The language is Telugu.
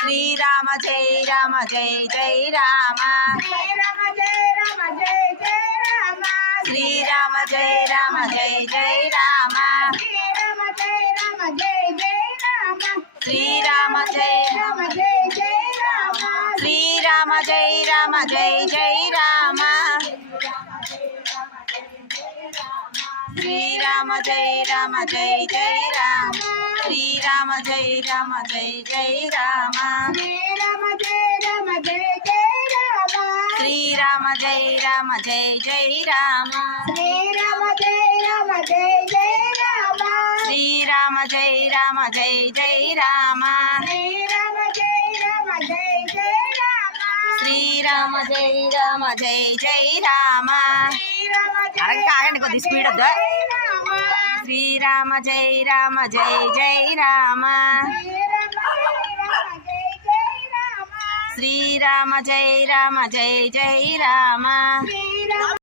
శ్రీరామ జయ రామ జయ జయ రామ శ్రీరామ జయ రామ జయ జయ రామ శ్రీరామ జయ శ్రీరామ జయ రామ జయ జయ రామ శ్రీరామ జయ రామ జయ జయ రామ శ్రీరామ జయ రామ జయ జయ రామ శ్రీరామ జయ రామ జయ జయ రామ శ్రీరామ జయ రామ జయ జయ రామ శ్రీరామ జయ రామ జయ జయ రామ ఆగండి కొద్ది స్పీడ్ వద్దా శ్రీరామ జయ రామ జయ జయ రామ శ్రీరామ జయ రామ జయ జయ రామ